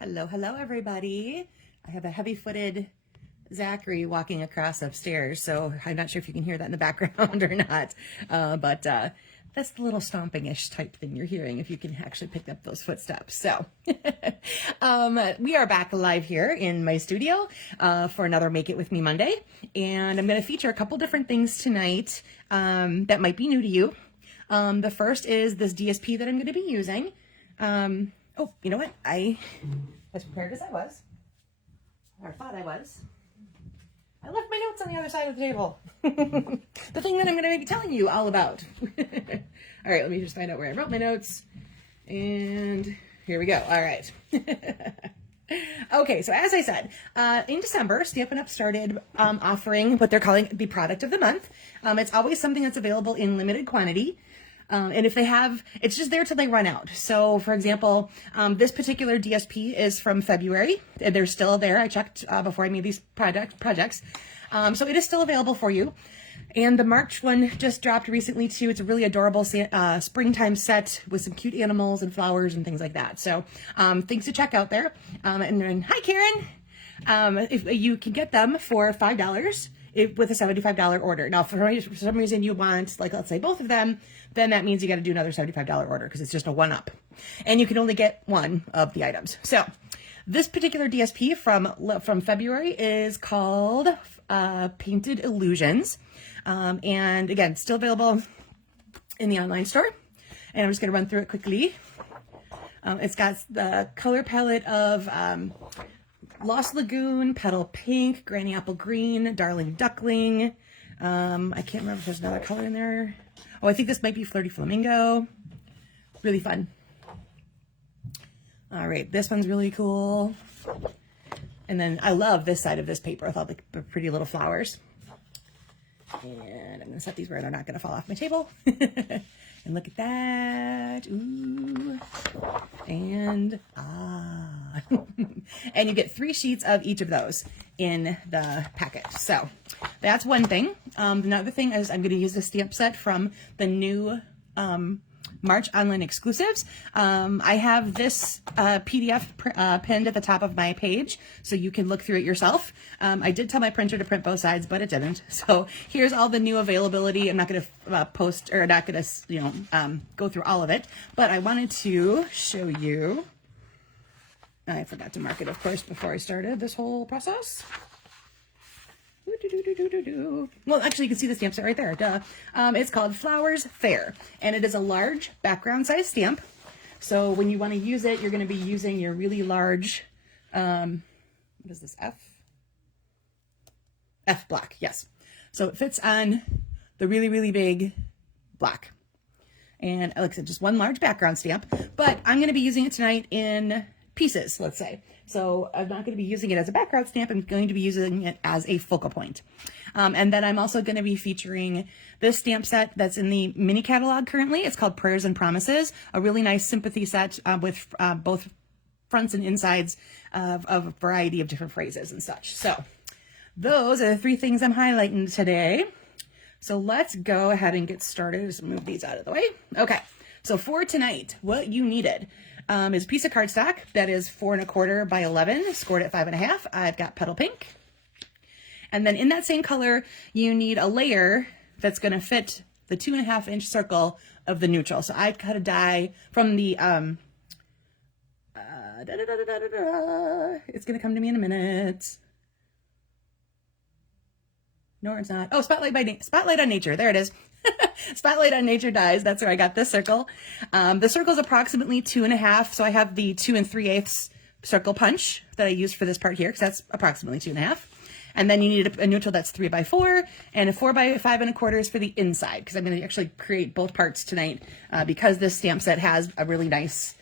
Hello, everybody. I have a heavy-footed Zachary walking across upstairs, so I'm not sure if you can hear that in the background or not, but that's the little stomping-ish type thing you're hearing if you can actually pick up those footsteps. So we are back live here in my studio for another Make It With Me Monday, and I'm going to feature a couple different things tonight that might be new to you. The first is this DSP that I'm going to be using. Oh, you know what? As prepared as I was, or thought I was, I left my notes on the other side of the table. The thing that I'm going to be telling you all about. All right, let me just find out where I wrote my notes. And here we go. All right. Okay, so as I said, in December, Stampin' Up! Started offering what they're calling the product of the month. It's always something that's available in limited quantity. And if they have, it's just there till they run out. So for example, this particular DSP is from February and they're still there. I checked before I made these projects. So it is still available for you. And the March one just dropped recently too. It's a really adorable springtime set with some cute animals and flowers and things like that. So things to check out there. And hi, Karen. If you can get them for $5 with a $75 order. Now, for some reason you want, like, let's say both of them, then that means you got to do another $75 order because it's just a one-up. And you can only get one of the items. So this particular DSP from February is called Painted Illusions. And again, still available in the online store. And I'm just going to run through it quickly. It's got the color palette of Lost Lagoon, Petal Pink, Granny Apple Green, Darling Duckling. I can't remember if there's another color in there. Oh, I think this might be Flirty Flamingo. Really fun. All right, this one's really cool. And then I love this side of this paper with all the pretty little flowers. And I'm gonna set these where they're not gonna fall off my table. And look at that. Ooh. And and you get 3 sheets of each of those in the packet. So that's one thing. Another thing is I'm going to use the stamp set from the new March online exclusives. I have this PDF pinned at the top of my page so you can look through it yourself. I did tell my printer to print both sides, but it didn't. So here's all the new availability. I'm not going to post or not going to, go through all of it, but I wanted to show you. I forgot to mark it, of course, before I started this whole process. Well, actually, you can see the stamp set right there. Duh. It's called Flowers Fair, and it is a large background size stamp. So when you want to use it, you're going to be using your really large, what is this, F block, yes. So it fits on the really, really big block. And like I said, just one large background stamp, but I'm going to be using it tonight in pieces, let's say. So I'm not going to be using it as a background stamp. I'm going to be using it as a focal point. And then I'm also going to be featuring this stamp set that's in the mini catalog currently. It's called Prayers and Promises, a really nice sympathy set with both fronts and insides of a variety of different phrases and such. So those are the 3 things I'm highlighting today. So let's go ahead and get started. Just move these out of the way. Okay. So for tonight, what you needed is a piece of cardstock that is 4 1/4 by 11, scored at 5 1/2. I've got Petal Pink. And then in that same color, you need a layer that's going to fit the 2 1/2 inch circle of the neutral. So I cut a die from the, it's going to come to me in a minute. No, it's not. Oh, Spotlight on Nature. There it is. Spotlight on Nature dies. That's where I got this circle. The circle is approximately 2 1/2. So I have the 2 3/8 circle punch that I used for this part here because that's approximately 2 1/2. And then you need a neutral that's 3 by 4 and a 4 by 5 1/4 is for the inside because I'm going to actually create both parts tonight because this stamp set has a really nice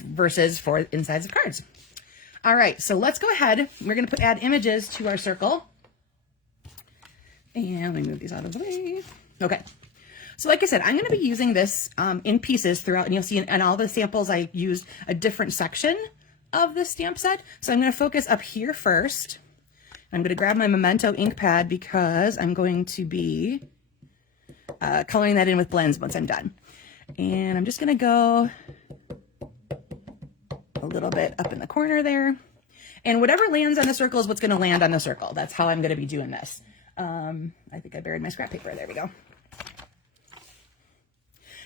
verses for insides of cards. All right, so let's go ahead. We're going to add images to our circle. And let me move these out of the way. Okay. So like I said, I'm going to be using this in pieces throughout, and you'll see in all the samples I used a different section of the stamp set. So I'm going to focus up here first. I'm going to grab my Memento ink pad because I'm going to be coloring that in with blends once I'm done. And I'm just going to go a little bit up in the corner there. And whatever lands on the circle is what's going to land on the circle. That's how I'm going to be doing this. I think I buried my scrap paper. There we go.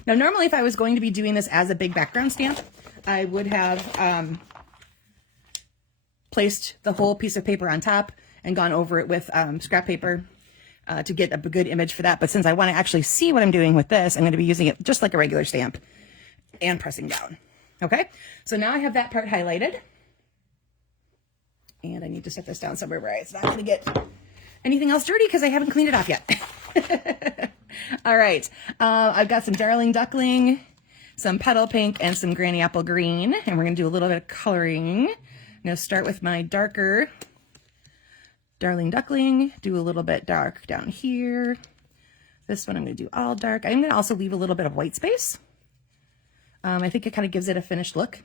Now, normally if I was going to be doing this as a big background stamp, I would have placed the whole piece of paper on top and gone over it with scrap paper to get a good image for that. But since I want to actually see what I'm doing with this, I'm going to be using it just like a regular stamp and pressing down. Okay, so now I have that part highlighted. And I need to set this down somewhere where it's not going to get anything else dirty because I haven't cleaned it off yet. All right, I've got some Darling Duckling, some Petal Pink, and some Granny Apple Green. And we're going to do a little bit of coloring. I'm going to start with my darker Darling Duckling, do a little bit dark down here. This one I'm going to do all dark. I'm going to also leave a little bit of white space. I think it kind of gives it a finished look.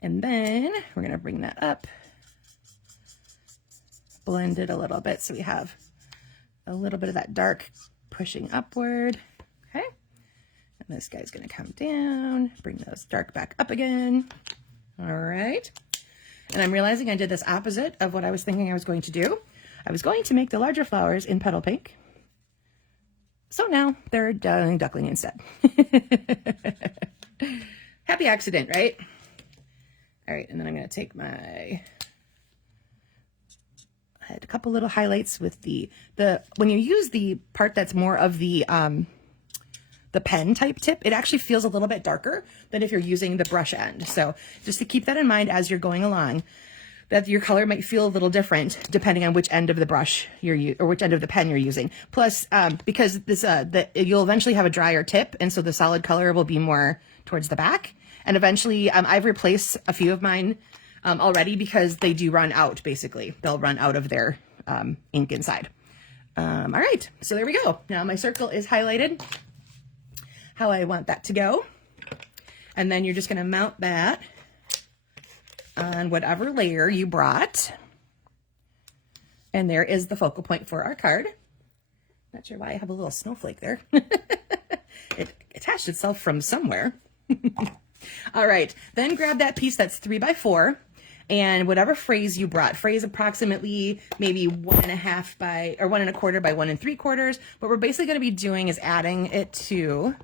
And then we're going to bring that up, blend it a little bit so we have a little bit of that dark pushing upward. Okay. And this guy's going to come down, bring those dark back up again. All right. And I'm realizing I did this opposite of what I was thinking I was going to do. I was going to make the larger flowers in Petal Pink. So now they're Darling Duckling instead. Happy accident, right? All right, and then I'm going to take I had a couple little highlights with when you use the part that's more of the pen type tip, it actually feels a little bit darker than if you're using the brush end. So just to keep that in mind as you're going along, that your color might feel a little different depending on which end of the brush or which end of the pen you're using. Plus, because this you'll eventually have a drier tip, and so the solid color will be more towards the back. And eventually, I've replaced a few of mine already because they do run out, basically. They'll run out of their ink inside. All right, so there we go. Now my circle is highlighted how I want that to go. And then you're just going to mount that on whatever layer you brought. And there is the focal point for our card. Not sure why I have a little snowflake there. It attached itself from somewhere. All right, then grab that piece that's 3x4 and whatever phrase you brought. Phrase approximately maybe 1.5 by, or 1.25 by 1 3/4. What we're basically going to be doing is adding it to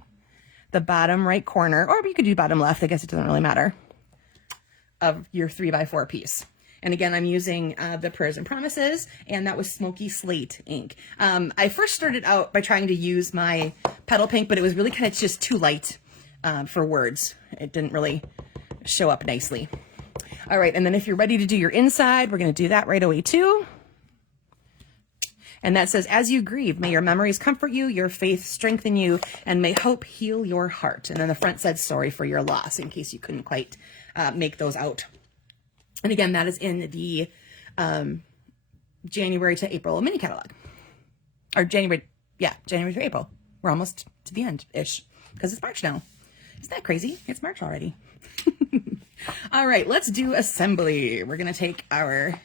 the bottom right corner, or you could do bottom left, I guess it doesn't really matter, of your 3x4 piece. And again, I'm using the Prayers and Promises, and that was Smoky Slate ink. I first started out by trying to use my Petal Pink, but it was really kind of just too light for words. It didn't really show up nicely. All right, and then if you're ready to do your inside, we're going to do that right away too. And that says, as you grieve, may your memories comfort you, your faith strengthen you, and may hope heal your heart. And then the front said, sorry for your loss, in case you couldn't quite make those out. And again, that is in the January to April mini catalog. Or January to April. We're almost to the end-ish, because it's March now. Isn't that crazy? It's March already. All right, let's do assembly. We're going to take our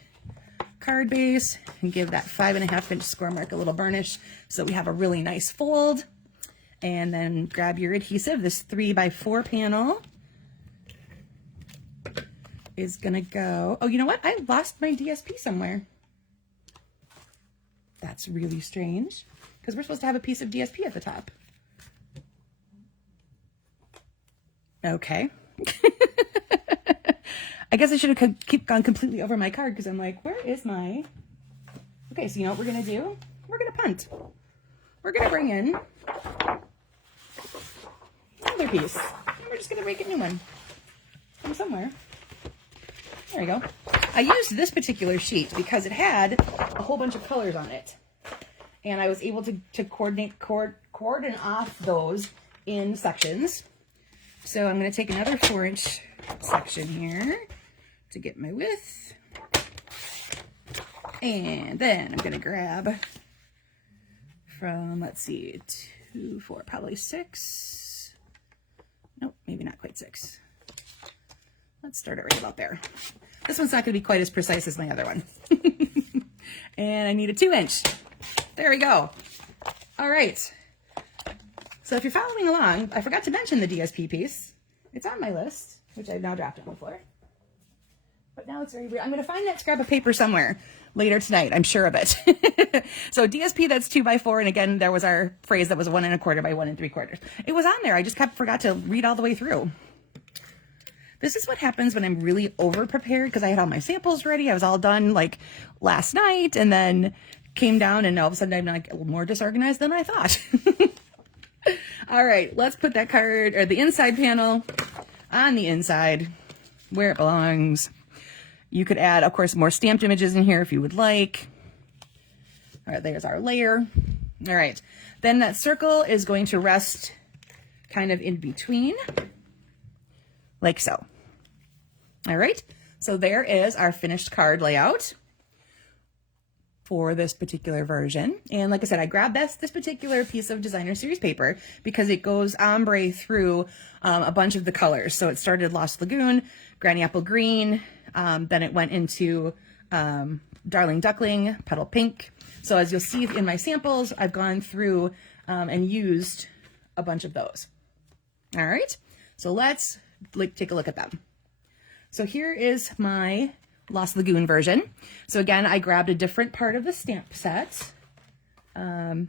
card base and give that 5.5-inch score mark a little burnish so we have a really nice fold. And then grab your adhesive. This 3x4 panel is going to go... Oh, you know what? I lost my DSP somewhere. That's really strange, because we're supposed to have a piece of DSP at the top. Okay. I guess I should have gone completely over my card, because I'm like, where is my... Okay, so you know what we're going to do? We're going to punt. We're going to bring in another piece. And we're just going to make a new one from somewhere. There you go. I used this particular sheet because it had a whole bunch of colors on it. And I was able to coordinate off those in sections. So I'm going to take another 4-inch section here to get my width. And then I'm going to grab from, let's see, 2, 4, probably 6. Nope, maybe not quite 6. Let's start it right about there. This one's not going to be quite as precise as my other one. And I need a 2-inch. There we go. All right. So if you're following along, I forgot to mention the DSP piece. it's on my list, which I've now dropped on the floor. But now it's very weird. I'm going to find that scrap of paper somewhere later tonight. I'm sure of it. So DSP, that's 2x4. And again, there was our phrase that was 1 1/4 by 1 3/4. It was on there. I just forgot to read all the way through. This is what happens when I'm really over prepared, because I had all my samples ready. I was all done like last night, and then came down and all of a sudden I'm like a little more disorganized than I thought. All right, let's put that card, or the inside panel, on the inside where it belongs. You could add, of course, more stamped images in here if you would like. All right, there's our layer. All right, then that circle is going to rest kind of in between, like so. All right, so there is our finished card layout for this particular version. And like I said, I grabbed this particular piece of designer series paper because it goes ombre through a bunch of the colors. So it started Lost Lagoon, Granny Apple Green, then it went into Darling Duckling, Petal Pink. So as you'll see in my samples, I've gone through and used a bunch of those. All right, so let's take a look at them. So here is my Lost Lagoon version. So again, I grabbed a different part of the stamp set. I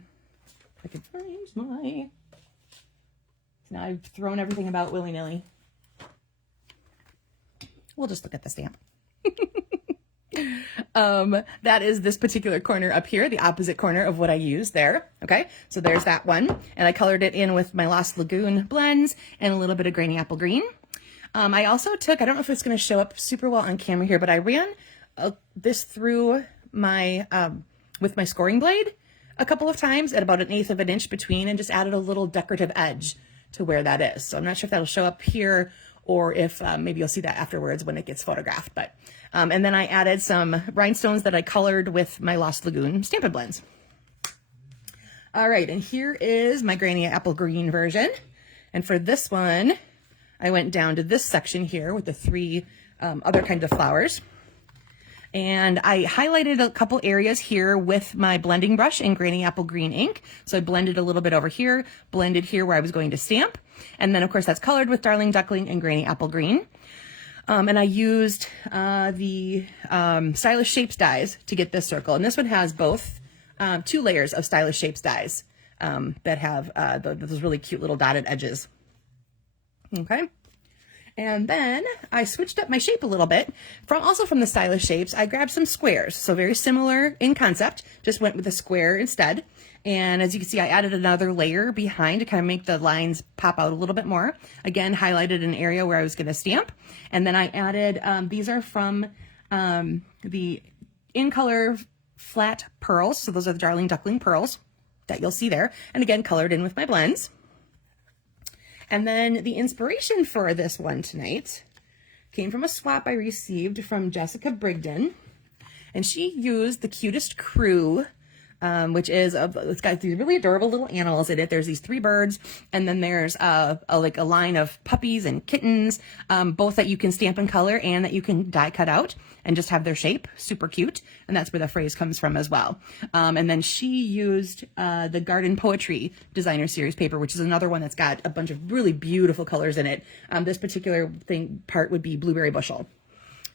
can find my... Now I've thrown everything about willy-nilly. We'll just look at the stamp. That is this particular corner up here, the opposite corner of what I used there. Okay, so there's that one. And I colored it in with my Lost Lagoon blends and a little bit of Granny Apple Green. I also took, I don't know if it's going to show up super well on camera here, but I ran this through my, with my scoring blade a couple of times at about 1/8 of an inch between, and just added a little decorative edge to where that is. So I'm not sure if that'll show up here or if maybe you'll see that afterwards when it gets photographed. But and then I added some rhinestones that I colored with my Lost Lagoon Stampin' Blends. All right, and here is my Granny Apple Green version. And for this one, I went down to this section here with the 3 other kinds of flowers. And I highlighted a couple areas here with my blending brush in Granny Apple Green ink. So I blended a little bit over here, blended here where I was going to stamp. And then, of course, that's colored with Darling Duckling and Granny Apple Green. And I used the Stylish Shapes dies to get this circle. And this one has both 2 layers of Stylish Shapes dies that have those really cute little dotted edges. Okay. And then I switched up my shape a little bit also from the Stylish Shapes. I grabbed some squares, so very similar in concept, just went with a square instead. And as you can see, I added another layer behind to kind of make the lines pop out a little bit more. Again, highlighted an area where I was going to stamp. And then I added, these are from the In Color Flat Pearls. So those are the Darling Duckling pearls that you'll see there. And again, colored in with my blends. And then the inspiration for this one tonight came from a swap I received from Jessica Brigden. And she used the Cutest Crew, which is, it's got these really adorable little animals in it. There's these 3 birds, and then there's like a line of puppies and kittens, both that you can stamp and color and that you can die cut out and just have their shape. Super cute. And that's where the phrase comes from as well. And then she used the Garden Poetry Designer Series paper, which is another one that's got a bunch of really beautiful colors in it. This particular part would be Blueberry Bushel.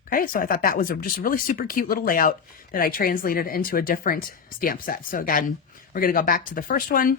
Okay, so I thought that was just a really super cute little layout that I translated into a different stamp set. So again, we're going to go back to the first one.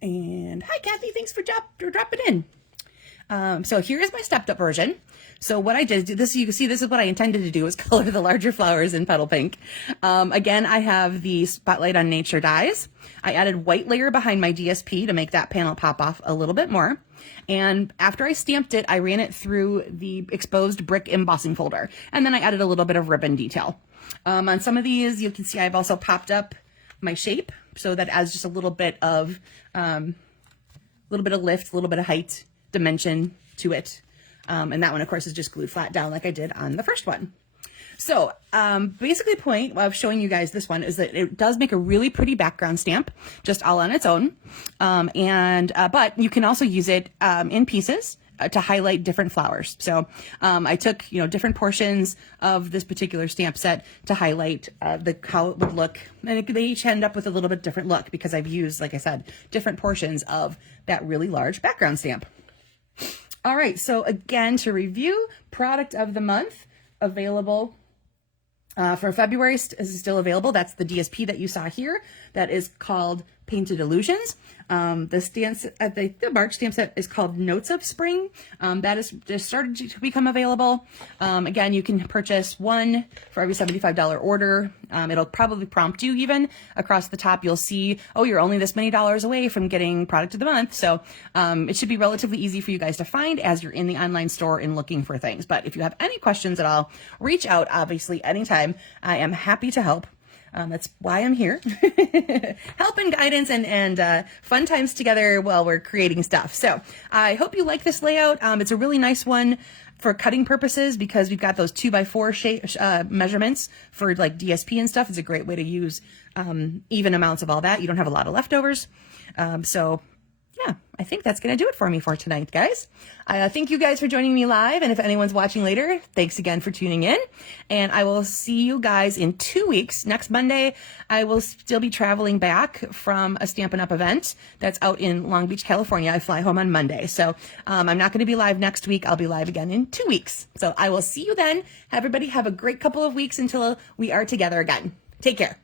And hi, Kathy, thanks for dropping in. So here is my stepped up version. So what I did, this, you can see this is what I intended to do, is color the larger flowers in Petal Pink. Again, I have the Spotlight on Nature dies. I added white layer behind my DSP to make that panel pop off a little bit more. And after I stamped it, I ran it through the exposed brick embossing folder. And then I added a little bit of ribbon detail. On some of these, you can see I've also popped up my shape so that adds just a little bit of lift, a little bit of height, dimension to it. And that one, of course, is just glued flat down like I did on the first one. So basically the point of showing you guys this one is that it does make a really pretty background stamp, just all on its own. But you can also use it in pieces to highlight different flowers. So I took, different portions of this particular stamp set to highlight how it would look. And they each end up with a little bit different look because I've used, like I said, different portions of that really large background stamp. All right, so again, to review, product of the month available for February is still available. That's the DSP that you saw here. That is called Painted Illusions. The stamp, the March stamp set is called Notes of Spring. That is just started to become available. Again, you can purchase one for every $75 order. It'll probably prompt you even across the top. You'll see, oh, you're only this many dollars away from getting product of the month. So it should be relatively easy for you guys to find as you're in the online store and looking for things. But if you have any questions at all, reach out, obviously, anytime. I am happy to help. That's why I'm here. Help and guidance and fun times together while we're creating stuff. So I hope you like this layout. It's a really nice one for cutting purposes because we've got those 2x4 shape, measurements for like DSP and stuff. It's a great way to use even amounts of all that. You don't have a lot of leftovers. So yeah, I think that's going to do it for me for tonight, guys. Thank you guys for joining me live. And if anyone's watching later, thanks again for tuning in. And I will see you guys in 2 weeks. Next Monday, I will still be traveling back from a Stampin' Up! Event that's out in Long Beach, California. I fly home on Monday. So I'm not going to be live next week. I'll be live again in 2 weeks. So I will see you then. Everybody have a great couple of weeks until we are together again. Take care.